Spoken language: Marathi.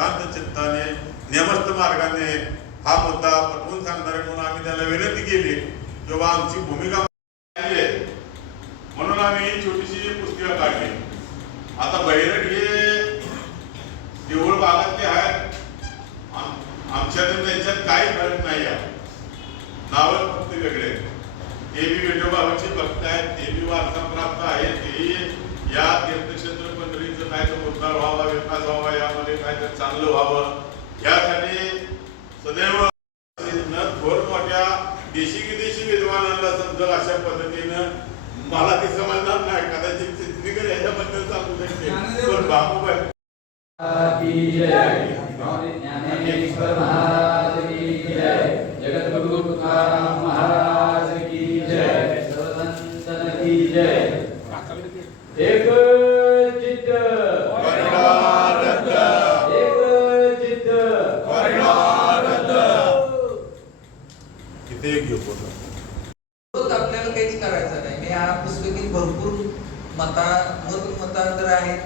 शांत चित्ताने नेमस्त मार्गाने हा मुद्दा पटवून सांगणारे म्हणून आम्ही त्याला विनंती केली की बाबा आमची भूमिका आहे म्हणून आम्ही छोटीशी पुस्तिका काढली. आता बैरट हे देऊळ भागातले आहेत, आमच्यातून त्यांच्यात काही फरक नाही आहे, नावं फक्त वेगळे. ते बी विठोबाबाचे भक्त आहेत, ते बी वारसा प्राप्त आहेत, ते या तीर्थक्षेत्र पंढरीचं काय तर उद्धार व्हावा, विकास व्हावा, यामध्ये काय तर चांगलं व्हावं यासाठी सदैव थोर मोठ्या देशी विदेशी विद्वानांना समजेल अशा पद्धतीनं मला ते समजणार नाही, कदाचित चित्रीकर याच्याबद्दल सांगू शकते पण बाबूबाई ज्ञानेश्वर महाराज की जय, जगद्गुरु तुकाराम महाराज की जय, सर्वसंतन की जय. एक चित्त परिणारत, एक चित्त परिणारत. किती घेऊ आपल्याला काहीच करायचं नाही. या पुस्तकात भरपूर मतांतर आहेत.